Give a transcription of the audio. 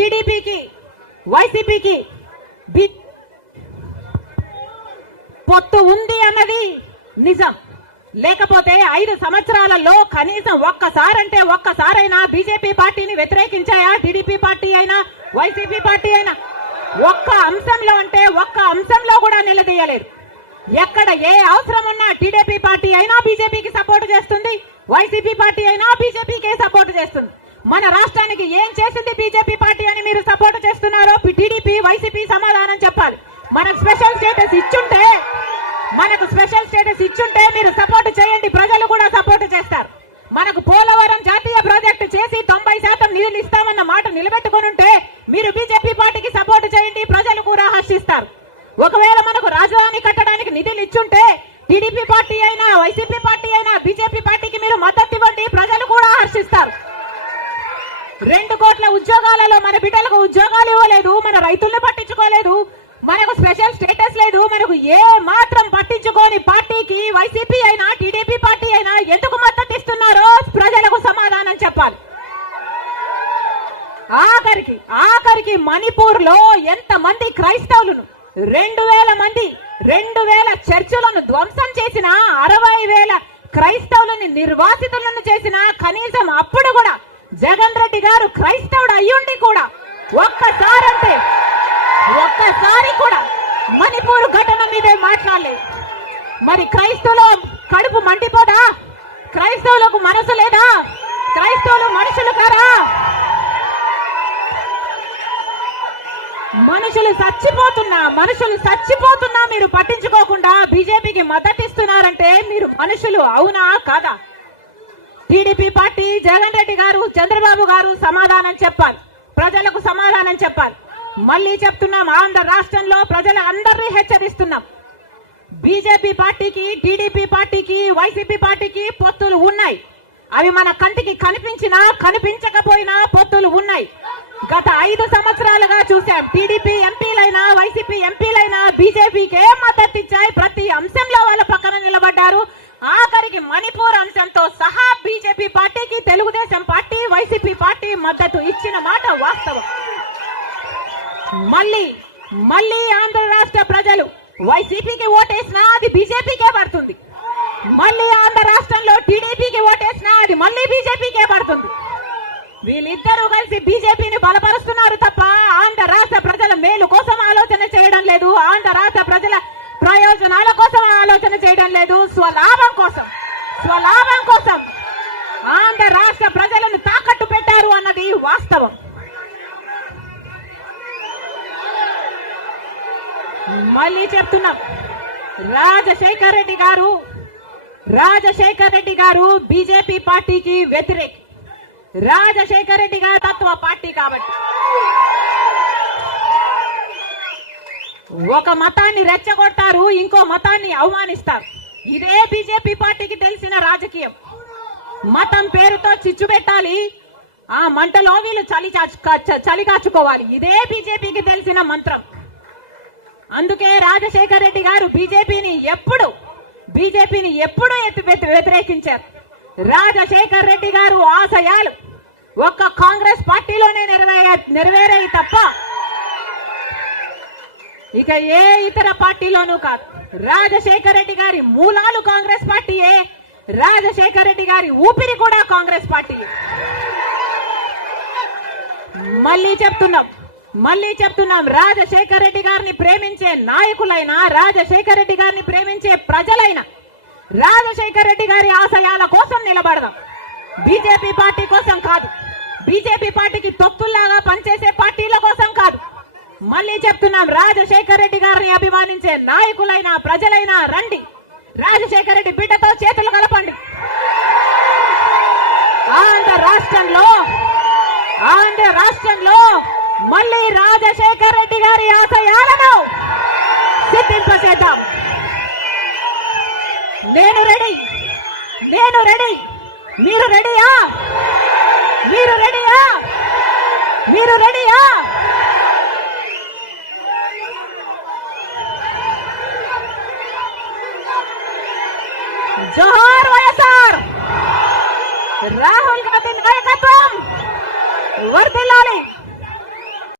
టీడీపీకి వైసీపీకి బి పొత్తు ఉంది అన్నది నిజం. లేకపోతే ఐదు సంవత్సరాలలో కనీసం ఒక్కసారంటే ఒక్కసారైనా బీజేపీ పార్టీని వ్యతిరేకించాయా? టీడీపీ పార్టీ అయినా? వైసీపీ పార్టీ అయినా? ఒక్క అంశంలో అంటే ఒక్క అంశంలో కూడా నిలదీయలేదు. ఎక్కడ ఏ అవసరం ఉన్నా టీడీపీ పార్టీ అయినా బీజేపీకి సపోర్ట్ చేస్తుంది వైసీపీ పార్టీ అయినా బీజేపీకే సపోర్ట్ చేస్తుంది. మన రాష్ట్రానికి ఏం చేసింది బీజేపీ పార్టీ అని మీరు సపోర్ట్ చేస్తున్నారో టీడీపీ వైసీపీ సమాధానం చెప్పాలి. మనకు స్పెషల్ స్టేటస్ ఇచ్చుంటే మనకు స్పెషల్ స్టేటస్ ఇచ్చుంటే మీరు సపోర్ట్ చేయండి. ప్రజలు కూడా సపోర్ట్ చేస్తారు. మనకు పోలవరం జాతీయ ప్రాజెక్టు చేసి తొంభై శాతం నిధులు ఇస్తామన్న మాట నిలబెట్టుకుని ఉంటే మీరు బీజేపీ పార్టీకి సపోర్ట్ చేయండి. ప్రజలు కూడా హర్షిస్తారు. ఒకవేళ మనకు రాజధాని కట్టడానికి నిధులు ఇచ్చుంటే టీడీపీ పార్టీ అయినా వైసీపీ పార్టీ అయినా బీజేపీ పార్టీకి మీరు మద్దతు ఇవ్వండి ప్రజలు కూడా హర్షిస్తారు రెండు కోట్ల ఉద్యోగాలలో మన బిడ్డలకు ఉద్యోగాలు ఇవ్వలేదు మన రైతుల్ని పట్టించుకోలేదు మనకు స్పెషల్ స్టేటస్ లేదు మనకు ఏ మాత్రం పట్టించుకోని పార్టీకి వైసీపీ అయినా టీడీపీ పార్టీ అయినా ఎందుకు మద్దతు ఇస్తున్నారో ప్రజలకు సమాధానం చెప్పాలి. ఆఖరికి ఆఖరికి మణిపూర్లో ఎంత మంది క్రైస్తవులను రెండు వేల మంది రెండు వేల చర్చిలను ధ్వంసం చేసిన అరవై వేల క్రైస్తవులని నిర్వాసితులను చేసిన కనీసం అప్పుడు కూడా జగన్ రెడ్డి గారు క్రైస్తవుడు అయ్యుండి కూడా ఒక్కసారంటే ఒక్కసారి కూడా మణిపూర్ ఘటన మీదే మాట్లాడలేదు. మరి క్రైస్తవులు కడుపు మండిపోదా? క్రైస్తవులకు మనసు లేదా? క్రైస్తవులు మనుషులు కారా? మనుషులు చచ్చిపోతున్నా మనుషులు చచ్చిపోతున్నా మీరు పట్టించుకోకుండా బీజేపీకి మద్దతిస్తున్నారంటే మీరు మనుషులు అవునా కాదా? టీడీపీ పార్టీ జగన్ రెడ్డి గారు చంద్రబాబు గారు సమాధానం చెప్పాలి. ప్రజలకు సమాధానం చెప్పాలి. మళ్ళీ చెప్తున్నాం ఆంధ్ర రాష్ట్రంలో ప్రజల అందరినీ హెచ్చరిస్తున్నాం. బీజేపీ పార్టీకి టీడీపీ పార్టీకి వైసీపీ పార్టీకి పొత్తులు ఉన్నాయి. అవి మన కంటికి కనిపించినా కనిపించకపోయినా పొత్తులు ఉన్నాయి. గత ఐదు సంవత్సరాలుగా చూశాం టీడీపీ ఎంపీలైనా వైసీపీ ఎంపీలైనా బీజేపీకే మద్దతు ఇచ్చాయి ప్రతి అంశం వాళ్ళ పక్కన నిలబడ్డారు ఆఖరికి మణిపూర్ అంశంతో సహా బీజేపీ పార్టీకి తెలుగుదేశం పార్టీ వైసీపీ పార్టీ మద్దతు ఇచ్చిన మాట వాస్తవం మళ్ళీ మళ్ళీ ఆంధ్ర రాష్ట్ర ప్రజలు వైసీపీకి ఓటేసినా అది బీజేపీకే పడుతుంది. మళ్ళీ ఆంధ్ర రాష్ట్రంలో టీడీపీకి ఓటేసినా అది మళ్ళీ బీజేపీకే పడుతుంది. వీళ్ళిద్దరూ కలిసి బీజేపీని బలపరుస్తున్నారు తప్ప ఆంధ్ర రాష్ట్ర ప్రజల మేలు కోసం ఆలోచన చేయడం లేదు. ఆంధ్ర రాష్ట్ర ప్రజల ప్రయోజనాల కోసం ఆలోచన చేయడం లేదు. స్వలాభం కోసం స్వలాభం కోసం ఆంధ్ర రాష్ట్ర ప్రజలను తాకట్టు పెట్టారు అన్నది వాస్తవం. మళ్ళీ చెప్తున్నాం. రాజశేఖర్ రెడ్డి గారు రాజశేఖర్ రెడ్డి గారు బీజేపీ పార్టీకి వ్యతిరేకి. రాజశేఖర్ రెడ్డి గారు తత్వ పార్టీ కాబట్టి. ఒక మతాన్ని రెచ్చగొడతారు ఇంకో మతాన్ని అవమానిస్తారు. ఇదే బీజేపీ పార్టీకి తెలిసిన రాజకీయం. మతం పేరుతో చిచ్చు పెట్టాలి ఆ మంటలో వీళ్ళు చలి చాచు చలి కాచుకోవాలి. ఇదే బీజేపీకి తెలిసిన మంత్రం. అందుకే రాజశేఖర్ రెడ్డి గారు బీజేపీని ఎప్పుడు బీజేపీని ఎప్పుడు ఎత్తి వ్యతిరేకించారు. రాజశేఖర్ రెడ్డి గారు ఆశయాలు ఒక్క కాంగ్రెస్ పార్టీలోనే నెరవేర నెరవేరాయి తప్ప ఇక ఏ ఇతర పార్టీలోనూ కాదు. రాజశేఖర్ రెడ్డి గారి మూలాలు కాంగ్రెస్ పార్టీయే. రాజశేఖర్ రెడ్డి గారి ఊపిరి కూడా కాంగ్రెస్ పార్టీ మళ్ళీ చెప్తున్నాం. మళ్ళీ చెప్తున్నాం రాజశేఖర రెడ్డి గారిని ప్రేమించే నాయకులైనా రాజశేఖర రెడ్డి గారిని ప్రేమించే ప్రజలైనా రాజశేఖర రెడ్డి గారి ఆశయాల కోసం నిలబడదాం. బీజేపీ పార్టీ కోసం కాదు. బీజేపీ పార్టీకి తొక్కుల్లాగా పనిచేసే పార్టీల కోసం కాదు. మళ్ళీ చెప్తున్నాం రాజశేఖర రెడ్డి గారిని అభిమానించే నాయకులైనా ప్రజలైనా రండి. రాజశేఖర రెడ్డి బిడ్డతో చేత కలపండి ఆంధ్ర రాష్ట్రంలో ఆంధ్ర రాష్ట్రంలో మళ్ళీ రాజశేఖర్ రెడ్డి గారి ఆశయాలను సిద్ధింపచేద్దాం. నేను రెడీ. నేను రెడీ. మీరు రెడీయా? మీరు రెడీయా? మీరు రెడీయా? జోహార్ వైఎస్ఆర్ రాహుల్ గాంధీ నాయకత్వం వర్ధిల్లాలి